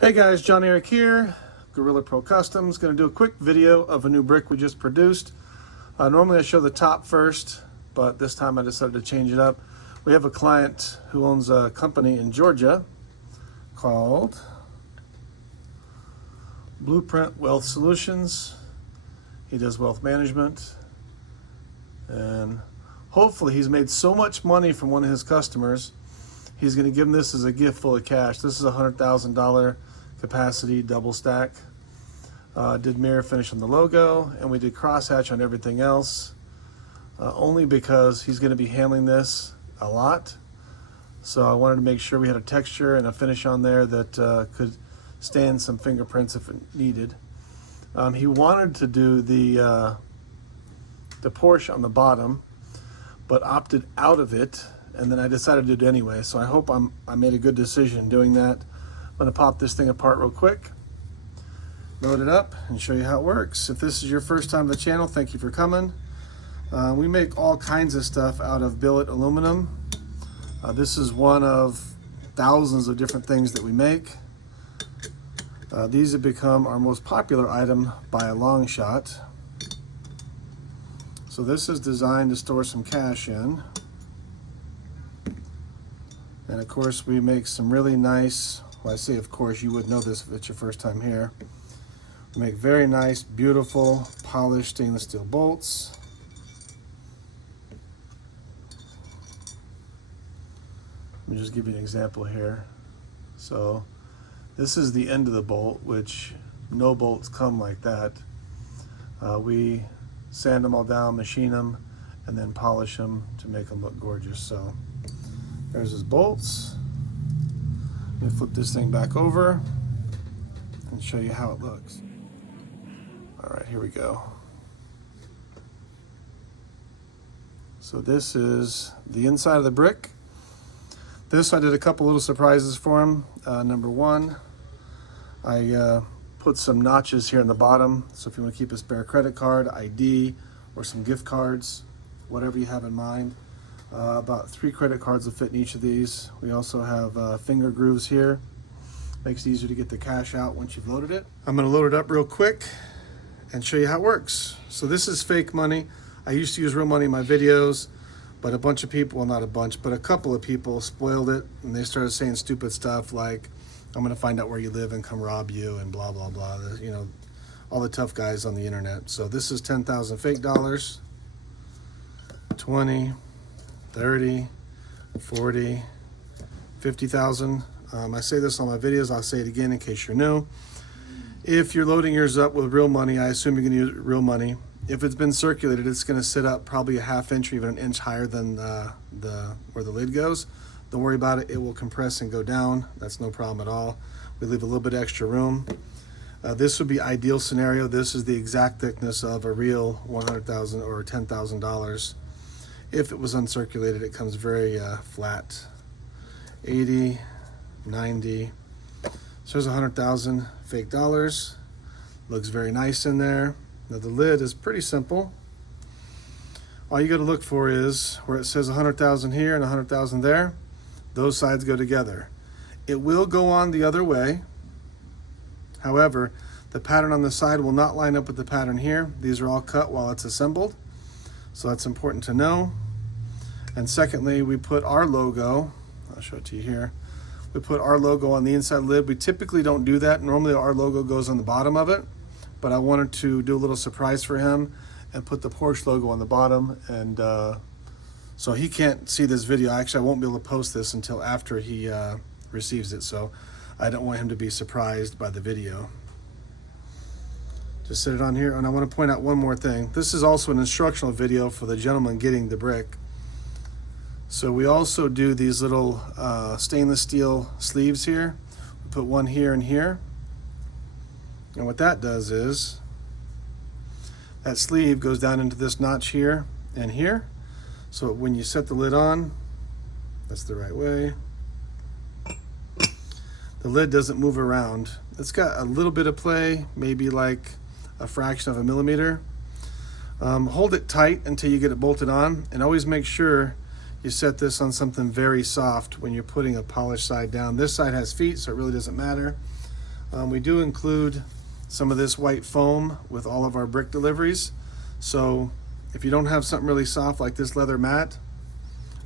Hey guys, John Eric here, Gorilla Pro Customs. Going to do a quick video of a new brick we just produced. Normally I show the top first, but this time I decided to change it up. We have a client who owns a company in Georgia called Blueprint Wealth Solutions. He does wealth management, and hopefully he's made so much money from one of his customers, he's going to give him this as a gift full of cash. This is a $100,000 capacity double stack. Did mirror finish on the logo, and we did crosshatch on everything else, only because he's going to be handling this a lot. So I wanted to make sure we had a texture and a finish on there that could stand some fingerprints if it needed. He wanted to do the Porsche on the bottom, but opted out of it, and then I decided to do it anyway. So I hope I made a good decision doing that. I'm going to pop this thing apart real quick, load it up, and show you how it works. If this is your first time to the channel, thank you for coming. We make all kinds of stuff out of billet aluminum. This is one of thousands of different things that we make. These have become our most popular item by a long shot. So this is designed to store some cash in. And of course we make some really nice, well, I say of course, you would know this if it's your first time here. We make very nice, beautiful, polished stainless steel bolts. Let me just give you an example here. So this is the end of the bolt, which no bolts come like that. We sand them all down, machine them, and then polish them to make them look gorgeous. So there's his bolts. Let me flip this thing back over and show you how it looks. All right, here we go. So this is the inside of the brick. This, I did a couple little surprises for him. Number one, I put some notches here in the bottom. So if you want to keep a spare credit card, ID, or some gift cards, whatever you have in mind. About 3 credit cards will fit in each of these. We also have finger grooves here. Makes it easier to get the cash out once you've loaded it. I'm going to load it up real quick and show you how it works. So this is fake money. I used to use real money in my videos, but a bunch of people, well, not a bunch, but a couple of people spoiled it, and they started saying stupid stuff like, I'm going to find out where you live and come rob you and blah, blah, blah. You know, all the tough guys on the internet. So this is 10,000 fake dollars, 20, 30, 40, 50,000. I say this on my videos, I'll say it again in case you're new. If you're loading yours up with real money, I assume you're gonna use real money. If it's been circulated, it's gonna sit up probably a ½ inch or even an inch higher than where the lid goes. Don't worry about it, it will compress and go down. That's no problem at all. We leave a little bit extra room. This would be ideal scenario. This is the exact thickness of a real $100,000 or $10,000. If it was uncirculated, it comes very flat. 80, 90. So there's 100,000 fake dollars. Looks very nice in there. Now the lid is pretty simple. All you got to look for is where it says 100,000 here and 100,000 there. Those sides go together. It will go on the other way. However, the pattern on the side will not line up with the pattern here. These are all cut while it's assembled. So that's important to know. And secondly, we put our logo, I'll show it to you here. We put our logo on the inside lid. We typically don't do that. Normally our logo goes on the bottom of it, but I wanted to do a little surprise for him and put the Porsche logo on the bottom. And so he can't see this video. Actually, I won't be able to post this until after he receives it. So I don't want him to be surprised by the video. Just set it on here. And I want to point out one more thing. This is also an instructional video for the gentleman getting the brick. So we also do these little stainless steel sleeves here. We put one here and here. And what that does is, that sleeve goes down into this notch here and here. So when you set the lid on, that's the right way. The lid doesn't move around. It's got a little bit of play, maybe like a fraction of a millimeter. Hold it tight until you get it bolted on, and always make sure you set this on something very soft when you're putting a polished side down. This side has feet, so it really doesn't matter. We do include some of this white foam with all of our brick deliveries. So if you don't have something really soft like this leather mat,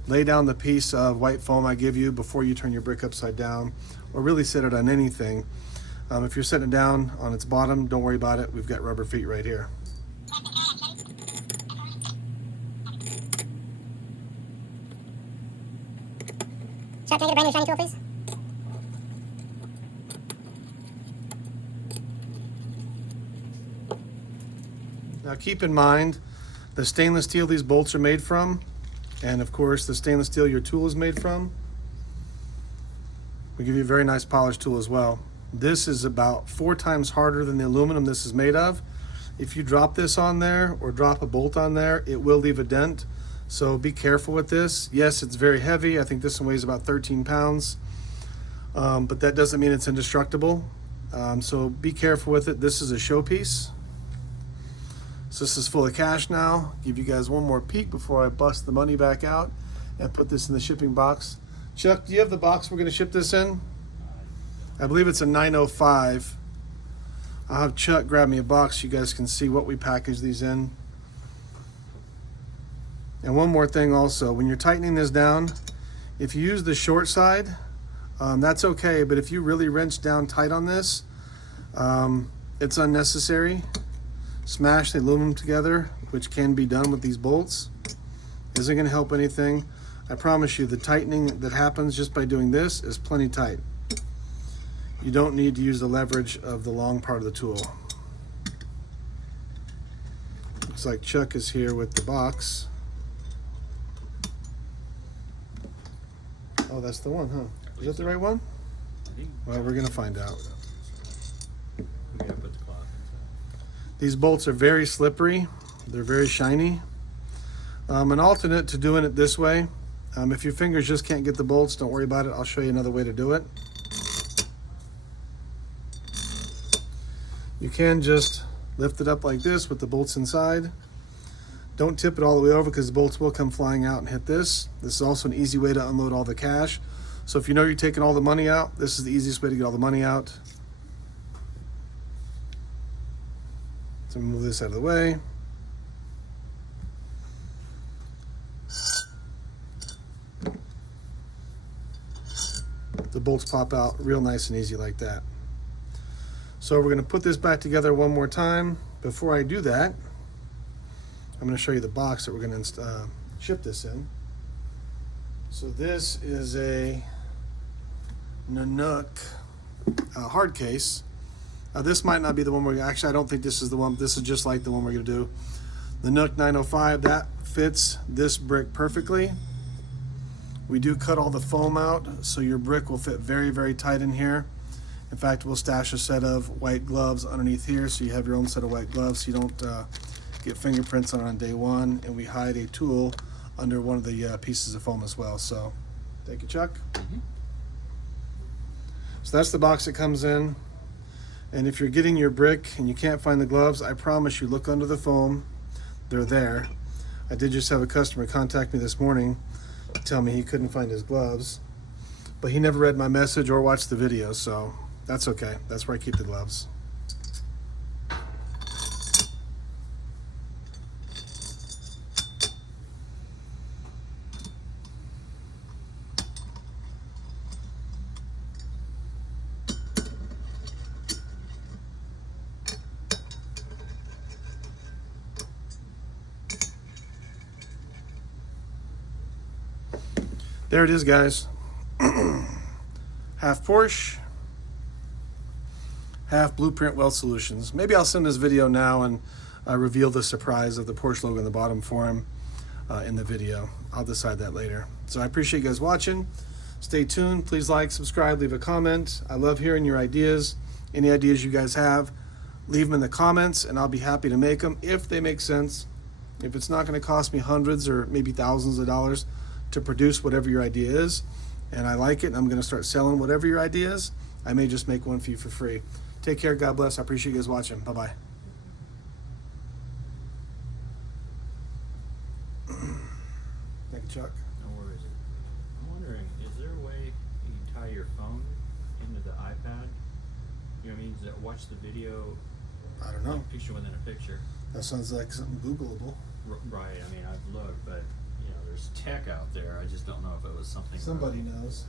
lay down the piece of white foam I give you before you turn your brick upside down, or really sit it on anything. If you're setting it down on its bottom, don't worry about it. We've got rubber feet right here. Chuck, can I get a brand new shiny tool, please? Now keep in mind the stainless steel these bolts are made from, and of course the stainless steel your tool is made from. We give you a very nice polished tool as well. This is about 4 times harder than the aluminum this is made of. If you drop this on there or drop a bolt on there, it will leave a dent. So be careful with this. Yes, it's very heavy. I think this one weighs about 13 pounds, but that doesn't mean it's indestructible. So be careful with it. This is a showpiece. So this is full of cash now. Give you guys one more peek before I bust the money back out and put this in the shipping box. Chuck, do you have the box we're going to ship this in? I believe it's a 905. I'll have Chuck grab me a box so you guys can see what we package these in. And one more thing also, when you're tightening this down, if you use the short side, that's okay, but if you really wrench down tight on this, it's unnecessary. Smash the aluminum together, which can be done with these bolts. Isn't going to help anything. I promise you the tightening that happens just by doing this is plenty tight. You don't need to use the leverage of the long part of the tool. Looks like Chuck is here with the box. Oh, that's the one, huh? Is that the right one? Well, we're gonna find out. These bolts are very slippery. They're very shiny. An alternate to doing it this way, if your fingers just can't get the bolts, don't worry about it. I'll show you another way to do it. You can just lift it up like this with the bolts inside. Don't tip it all the way over because the bolts will come flying out and hit this. This is also an easy way to unload all the cash. So if you know you're taking all the money out, this is the easiest way to get all the money out. So move this out of the way. The bolts pop out real nice and easy like that. So we're going to put this back together one more time. Before I do that, I'm going to show you the box that we're going to ship this in. So this is a Nanook hard case. This might not be the one we're actually. I don't think this is the one. This is just like the one we're going to do. The Nanook 905 that fits this brick perfectly. We do cut all the foam out, so your brick will fit very, very tight in here. In fact, we'll stash a set of white gloves underneath here, so you have your own set of white gloves, so you don't get fingerprints on day one. And we hide a tool under one of the pieces of foam as well. So, thank you, Chuck. So that's the box that comes in. And if you're getting your brick and you can't find the gloves, I promise you, look under the foam. They're there. I did just have a customer contact me this morning to tell me he couldn't find his gloves, but he never read my message or watched the video, so that's okay. That's where I keep the gloves. There it is, guys. Half Porsche, half Blueprint Weld Solutions. Maybe I'll send this video now and reveal the surprise of the Porsche logo in the bottom for him in the video. I'll decide that later. So I appreciate you guys watching. Stay tuned. Please like, subscribe, leave a comment. I love hearing your ideas. Any ideas you guys have, leave them in the comments and I'll be happy to make them if they make sense. If it's not going to cost me hundreds or maybe thousands of dollars to produce whatever your idea is, and I like it, and I'm going to start selling whatever your idea is, I may just make one for you for free. Take care. God bless. I appreciate you guys watching. Bye-bye. Thank you, Chuck. No worries. I'm wondering, is there a way you can tie your phone into the iPad? You know what I mean? Watch the video, I don't know. picture within a picture. That sounds like something Googleable. Right, I mean, I've looked, but, you know, there's tech out there, I just don't know if it was something. Somebody knows.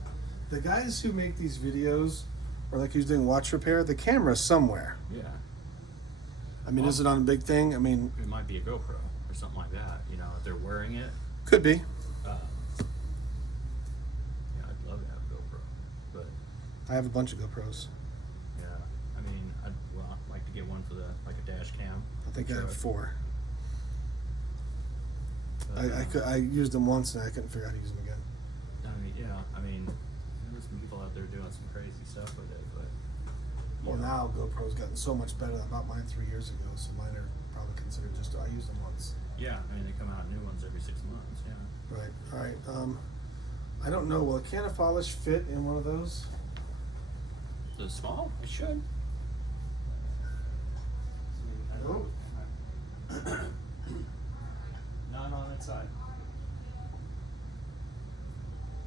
The guys who make these videos, or like who's doing watch repair, the camera's somewhere. Yeah, I mean, is it on a big thing? I mean, it might be a GoPro or something like that, you know, if they're wearing it. could be. Yeah, I'd love to have a GoPro, but, I have a bunch of GoPros. yeah, I mean, I'd like to get one for like a dash cam. I think I Sure. have 4. But, I used them once and I couldn't figure out how to use them again. I mean, yeah, I mean, there's some people out there doing some crazy stuff with it, but. Well, now GoPro's gotten so much better. I bought mine 3 years ago, so mine are probably considered just, I used them once. Yeah, I mean, they come out new ones every 6 months, yeah. Right, all right. I don't know, will a can of polish fit in one of those? The small, it should. No. None on its side.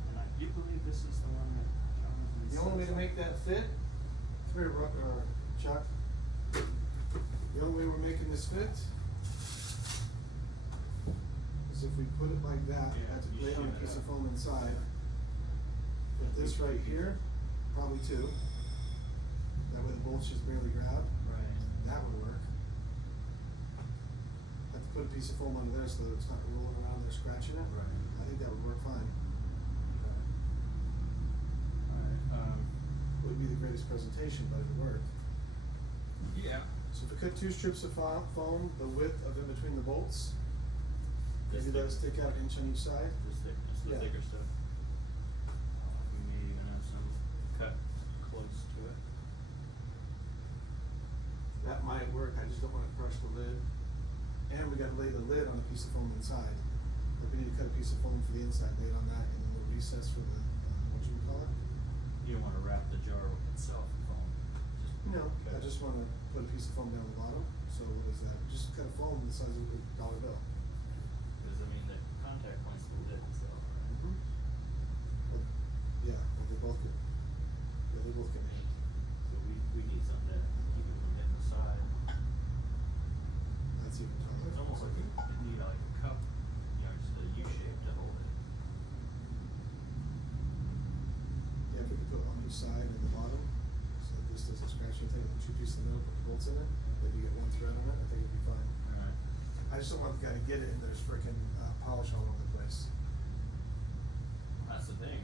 And I do believe this is the one that Jonathan The only way to says- make that fit, come here, Chuck. The only way we're making this fit is if we put it like that, Yeah, that's you laid on a shim it piece of up. foam inside. Put this right here, probably 2. That way the bolts just barely grab. Right. That would work. Have to put a piece of foam under there so that it's not rolling around there scratching it. Right. I think that would work fine. Alright, Wouldn't be the greatest presentation, but it would work. yeah. So if we cut 2 strips of foam, the width of in between the bolts, This maybe let thick- it stick out 1 inch on each side. Just the Yeah. thicker stuff. We may even have some cut close to it. That might work, I just don't wanna crush the lid. And we gotta lay the lid on a piece of foam inside. Like we need to cut a piece of foam for the inside, lay it on that, and then we'll recess for the, what you would call it? You don't wanna wrap the jar itself in foam. No, I cut it. just wanna put a piece of foam down the bottom, so what is that? Just cut a foam the size of a dollar bill. Cause I mean, the contact point's the lid itself, right? Mm-hmm. But, yeah, but they both get, yeah, they both get hit. So we need something to keep it from hitting the side. That's even taller. It's almost like you need like a cup, you know, just a U shape to hold it. Yeah, if we could put on each side and the bottom, so that this doesn't scratch anything, and 2 pieces in the middle, put the bolts in it, then you get 1 thread on it, I think it'd be fine. Alright. I just don't want the guy to get it and there's frickin' polish all over the place. That's the thing,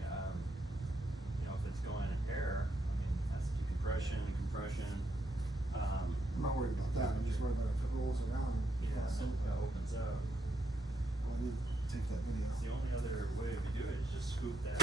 you know, if it's going in air, I mean, that's decompression, compression, I'm not worried about that, I'm just worried about if it rolls around. yeah, so it opens up. Well, I need to take that video. The only other way to do it is just scoop that